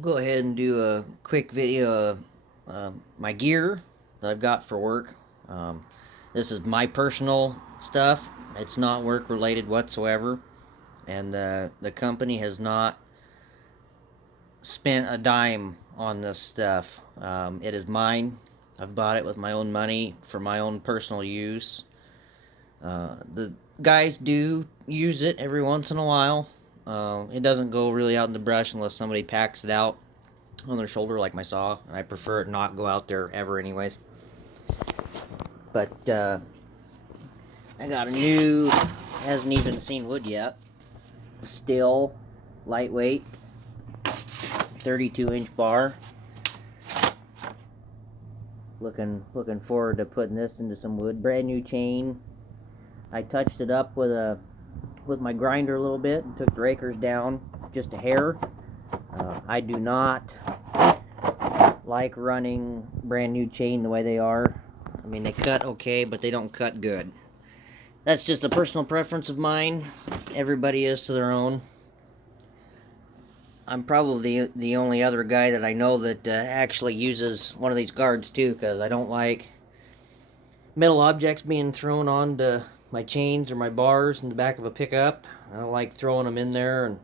Go ahead and do a quick video of my gear that I've got for work. Um, this is my personal stuff. It's not work related whatsoever, and the company has not spent a dime on this stuff. It is mine. I've bought it with my own money for my own personal use. The guys do use it every once in a while. It doesn't go really out in the brush unless somebody packs it out on their shoulder like my saw, and I prefer it not go out there ever anyways. But I got a new, hasn't even seen wood yet, still lightweight 32-inch bar. Looking forward to putting this into some wood. Brand new chain. I touched it up with my grinder a little bit and took the rakers down just a hair. I do not like running brand new chain the way they are. I mean, they cut okay, but they don't cut good. That's just a personal preference of mine. Everybody is to their own. I'm probably the only other guy that I know that actually uses one of these guards too, because I don't like metal objects being thrown onto my chains or my bars in the back of a pickup. I don't like throwing them in there and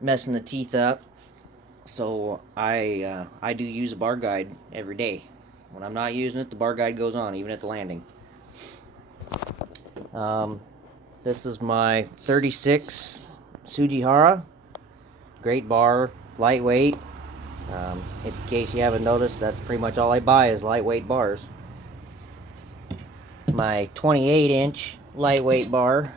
messing the teeth up. So I do use a bar guide every day. When I'm not using it, the bar guide goes on, even at the landing. This is my 36 Tsujihara. Great bar, lightweight. In case you haven't noticed, that's pretty much all I buy is lightweight bars. My 28-inch lightweight bar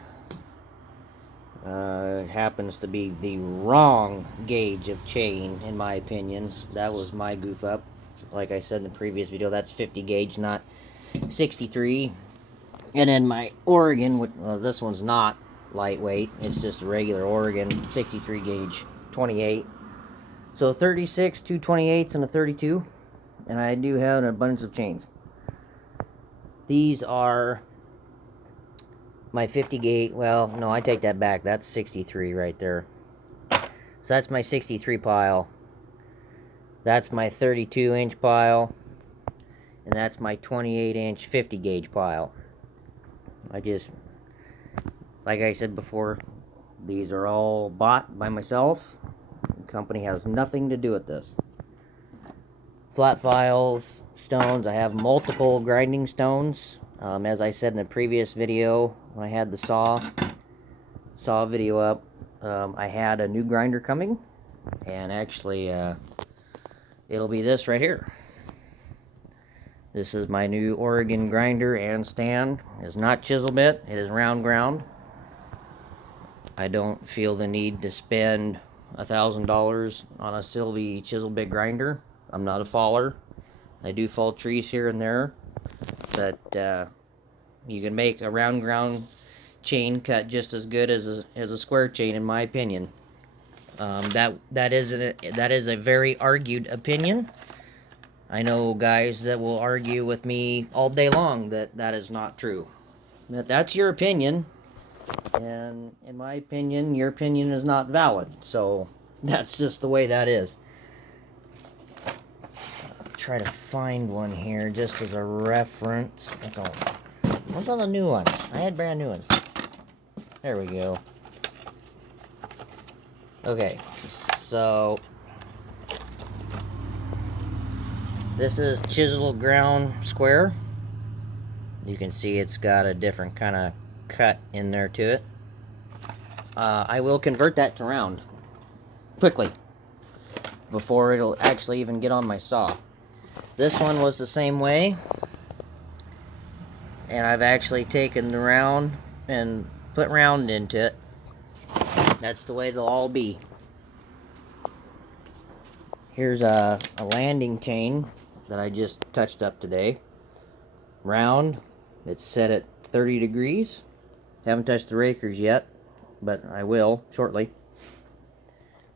happens to be the wrong gauge of chain, in my opinion. That was my goof up. Like I said in the previous video, that's 50 gauge, not 63. And then my Oregon, this one's not lightweight. It's just a regular Oregon 63 gauge 28. So 36, 228s, and a 32. And I do have an abundance of chains. These are my 50 gauge. Well, no, I take that back. That's 63 right there. So that's my 63 pile. That's my 32-inch pile. And that's my 28-inch 50 gauge pile. Like I said before, these are all bought by myself. The company has nothing to do with this. Flat files, stones. I have multiple grinding stones. As I said in the previous video, when I had the saw video up, I had a new grinder coming, and actually, it'll be this right here. This is my new Oregon grinder and stand. It's not chisel bit, it is round ground. I don't feel the need to spend $1,000 on a Sylvie chisel bit grinder. I'm not a faller. I do fall trees here and there, but you can make a round ground chain cut just as good as a square chain, in my opinion. That is a very argued opinion. I know guys that will argue with me all day long that that is not true. But that's your opinion, and in my opinion, your opinion is not valid. So that's just the way that is. I'll try to find one here just as a reference. That's all. Those are the new ones. I had brand new ones. There we go. Okay, so this is chisel ground square. You can see it's got a different kind of cut in there to it. I will convert that to round quickly before it'll actually even get on my saw. This one was the same way, and I've actually taken the round and put round into it. That's the way they'll all be. Here's a landing chain that I just touched up today. Round. It's set at 30 degrees. Haven't touched the rakers yet, but I will shortly.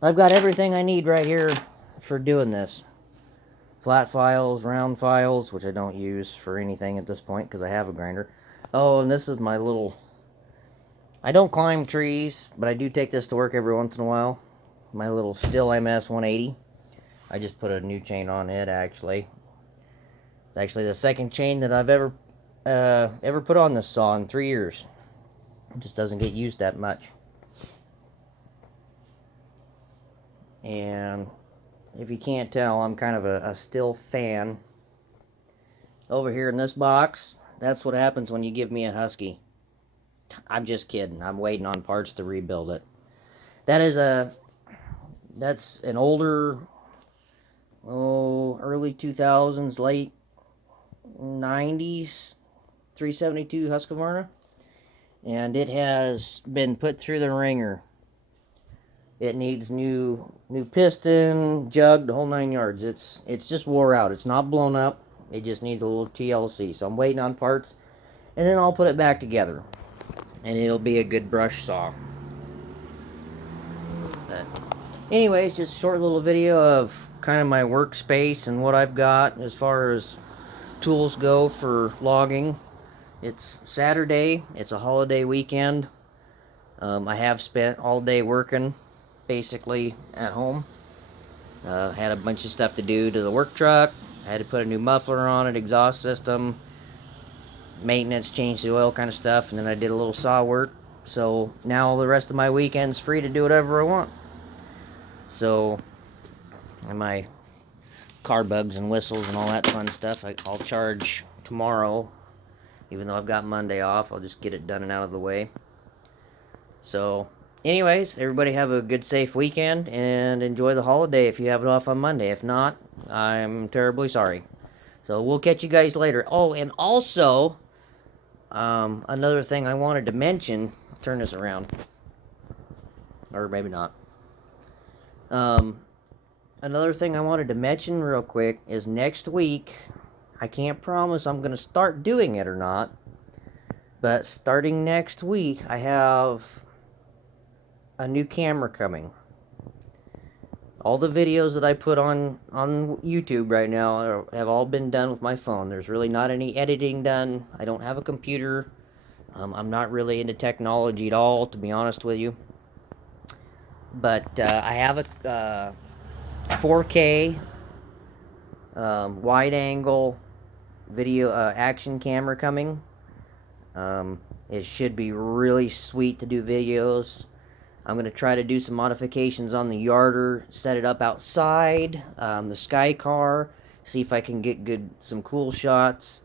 I've got everything I need right here for doing this. Flat files, round files, which I don't use for anything at this point because I have a grinder. Oh, and this is my little... I don't climb trees, but I do take this to work every once in a while. My little Stihl MS 180. I just put a new chain on it, actually. It's actually the second chain that I've ever put on this saw in 3 years. It just doesn't get used that much. And if you can't tell, I'm kind of a Stihl fan. Over here in this box, that's what happens when you give me a Husky. I'm just kidding. I'm waiting on parts to rebuild it. That's an older, early 2000s, late 90s 372 Husqvarna, and it has been put through the ringer. It needs new piston, jug, the whole 9 yards. It's just wore out. It's not blown up. It just needs a little TLC. So I'm waiting on parts, and then I'll put it back together, and it'll be a good brush saw. But anyways, just a short little video of kind of my workspace and what I've got as far as tools go for logging. It's Saturday. It's a holiday weekend. I have spent all day working, basically at home. Had a bunch of stuff to do to the work truck. I had to put a new muffler on it, exhaust system, maintenance, change the oil kind of stuff, and then I did a little saw work. So now the rest of my weekend's free to do whatever I want. So, and my car bugs and whistles and all that fun stuff, I'll charge tomorrow. Even though I've got Monday off, I'll just get it done and out of the way. So, anyways, everybody have a good, safe weekend, and enjoy the holiday if you have it off on Monday. If not, I'm terribly sorry. So, we'll catch you guys later. Oh, and also, another thing I wanted to mention, turn this around, or maybe not. Another thing I wanted to mention real quick is next week, I can't promise I'm going to start doing it or not, but starting next week, I have a new camera coming. All the videos that I put on YouTube right now have all been done with my phone. There's really not any editing done. I don't have a computer. I'm not really into technology at all, to be honest with you. But I have a 4K wide angle video action camera coming. It should be really sweet to do videos. I'm going to try to do some modifications on the yarder, set it up outside, the Sky Car, see if I can get some cool shots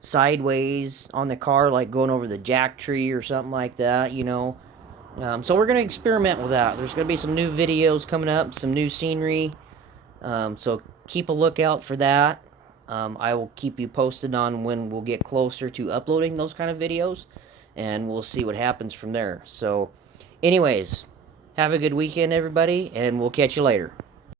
sideways on the car, like going over the jack tree or something like that, you know. So we're going to experiment with that. There's going to be some new videos coming up, some new scenery, so keep a lookout for that. I will keep you posted on when we'll get closer to uploading those kind of videos, and we'll see what happens from there. So anyways, have a good weekend, everybody, and we'll catch you later.